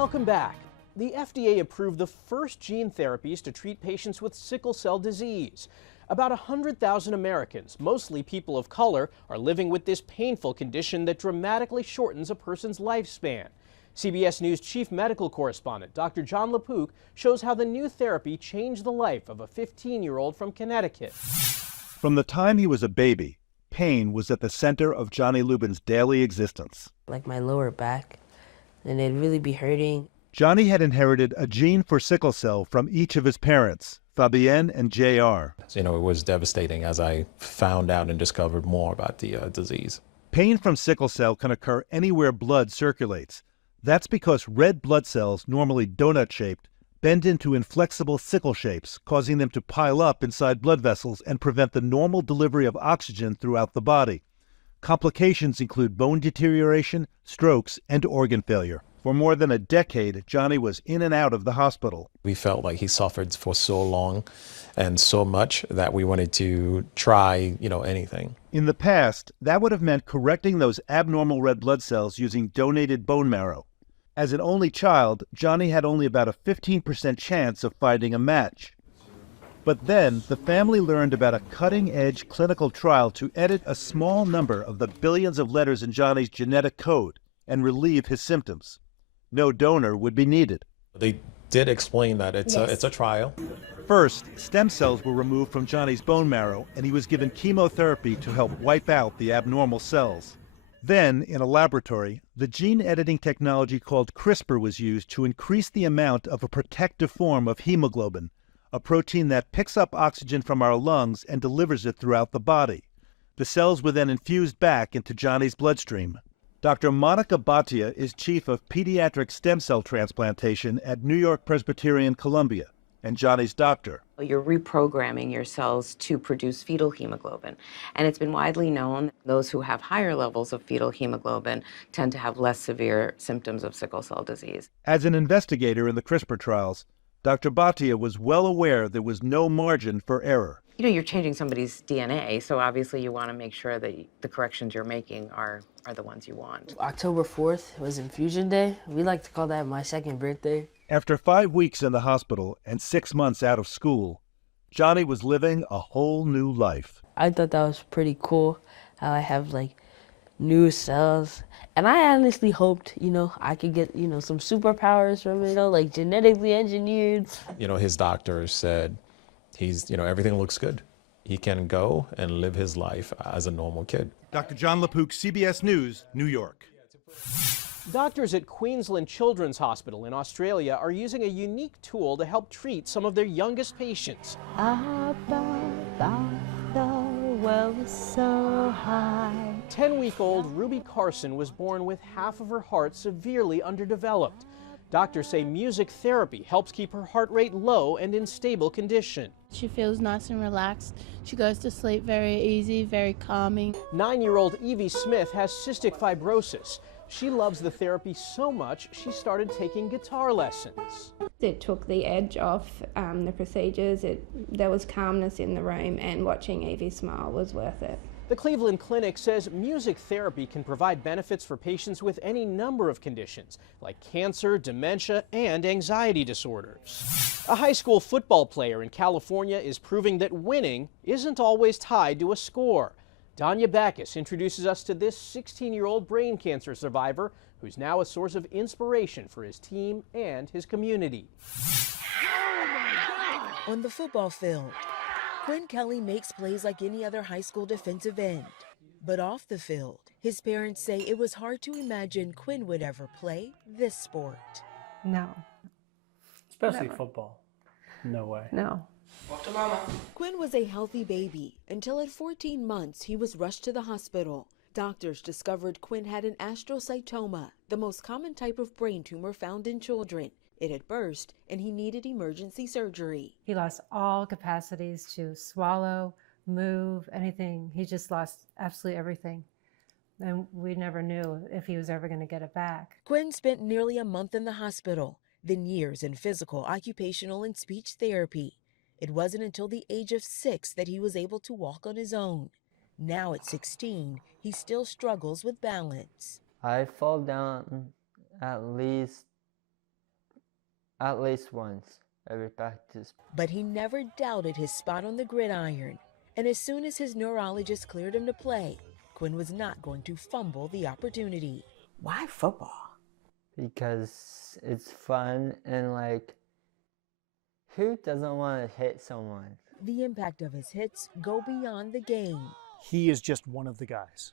Welcome back. The FDA approved the first gene therapies to treat patients with sickle cell disease. About 100,000 Americans, mostly people of color, are living with this painful condition that dramatically shortens a person's lifespan. CBS News chief medical correspondent Dr. Jon LaPook shows how the new therapy changed the life of a 15-year-old from Connecticut. From the time he was a baby, pain was at the center of Johnny Lubin's daily existence. Like my lower back, and it'd really be hurting. Johnny had inherited a gene for sickle cell from each of his parents, Fabienne and JR. It was devastating as I found out and discovered more about the disease. Pain from sickle cell can occur anywhere blood circulates. That's because red blood cells, normally donut-shaped, bend into inflexible sickle shapes, causing them to pile up inside blood vessels and prevent the normal delivery of oxygen throughout the body. Complications include bone deterioration, strokes, and organ failure. For more than a decade, Johnny was in and out of the hospital. We felt like he suffered for so long and so much that we wanted to try, anything. In the past, that would have meant correcting those abnormal red blood cells using donated bone marrow. As an only child, Johnny had only about a 15% chance of finding a match. But then, the family learned about a cutting-edge clinical trial to edit a small number of the billions of letters in Johnny's genetic code and relieve his symptoms. No donor would be needed. They did explain that it's a trial. First, stem cells were removed from Johnny's bone marrow, and he was given chemotherapy to help wipe out the abnormal cells. Then, in a laboratory, the gene editing technology called CRISPR was used to increase the amount of a protective form of hemoglobin, a protein that picks up oxygen from our lungs and delivers it throughout the body. The cells were then infused back into Johnny's bloodstream. Dr. Monica Bhatia is chief of pediatric stem cell transplantation at New York Presbyterian Columbia, and Johnny's doctor. You're reprogramming your cells to produce fetal hemoglobin. And it's been widely known those who have higher levels of fetal hemoglobin tend to have less severe symptoms of sickle cell disease. As an investigator in the CRISPR trials, Dr. Bhatia was well aware there was no margin for error. You're changing somebody's DNA, so obviously you want to make sure that the corrections you're making are the ones you want. October 4th was infusion day. We like to call that my second birthday. After 5 weeks in the hospital and 6 months out of school, Johnny was living a whole new life. I thought that was pretty cool, how I have new cells. And I honestly hoped, I could get, some superpowers from it, like genetically engineered. His doctor said everything looks good. He can go and live his life as a normal kid. Dr. Jon LaPook, CBS News, New York. Doctors at Queensland Children's Hospital in Australia are using a unique tool to help treat some of their youngest patients. Above the world is so high. 10-week-old Ruby Carson was born with half of her heart severely underdeveloped. Doctors say music therapy helps keep her heart rate low and in stable condition. She feels nice and relaxed. She goes to sleep very easy, very calming. 9-year-old Evie Smith has cystic fibrosis. She loves the therapy so much, she started taking guitar lessons. It took the edge off the procedures. There was calmness in the room, and watching Evie smile was worth it. The Cleveland Clinic says music therapy can provide benefits for patients with any number of conditions, like cancer, dementia, and anxiety disorders. A high school football player in California is proving that winning isn't always tied to a score. Danya Backus introduces us to this 16-year-old brain cancer survivor who's now a source of inspiration for his team and his community. On the football field, Quinn Kelly makes plays like any other high school defensive end. But off the field, his parents say it was hard to imagine Quinn would ever play this sport. No. Especially football. No way. No. Walk to mama. Quinn was a healthy baby until at 14 months he was rushed to the hospital. Doctors discovered Quinn had an astrocytoma, the most common type of brain tumor found in children. It had burst, and he needed emergency surgery. He lost all capacities to swallow, move, anything. He just lost absolutely everything. And we never knew if he was ever going to get it back. Quinn spent nearly a month in the hospital, then years in physical, occupational, and speech therapy. It wasn't until the age of 6 that he was able to walk on his own. Now at 16, he still struggles with balance. I fall down at least At least once every practice. But he never doubted his spot on the gridiron. And as soon as his neurologist cleared him to play, Quinn was not going to fumble the opportunity. Why football? Because it's fun and like, who doesn't want to hit someone? The impact of his hits go beyond the game. He is just one of the guys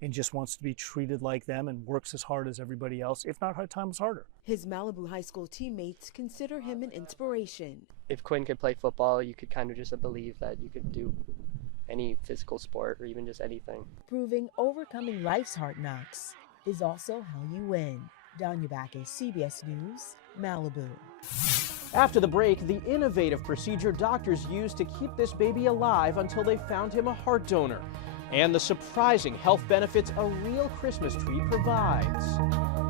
and just wants to be treated like them and works as hard as everybody else, if not at times harder. His Malibu High School teammates consider him an inspiration. If Quinn could play football, you could kind of just believe that you could do any physical sport or even just anything. Proving overcoming life's hard knocks is also how you win. Danya Backus, CBS News, Malibu. After the break, the innovative procedure doctors used to keep this baby alive until they found him a heart donor, and the surprising health benefits a real Christmas tree provides.